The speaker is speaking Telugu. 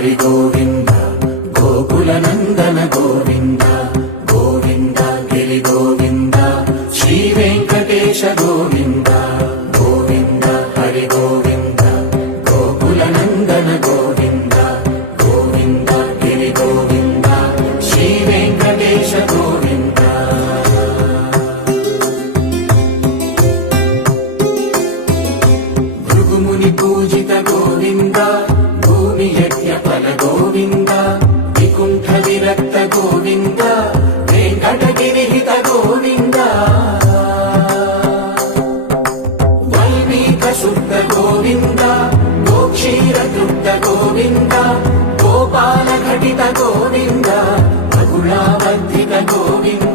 హరి గోవింద గోకుల నందన గోవింద గోవింద గిరి గోవింద శ్రీ వెంకటేశ గోవింద గోవింద హరి గోవింద గోకుల నందన గోవింద గోవింద గిరి గోవింద శ్రీ వెంకటేశ గోవింద భృగుముని పూజిత గోవింద భూమి యజ్ఞ ఫల గోవింద వికుంఠ విరక్త గోవింద వెంకటగిరి హిత గోవింద వల్మీక శుద్ధ గోవింద గోక్షీర తృప్త గోవింద గోపాల ఘటిత గోవింద బహుళావర్ధిత గోవింద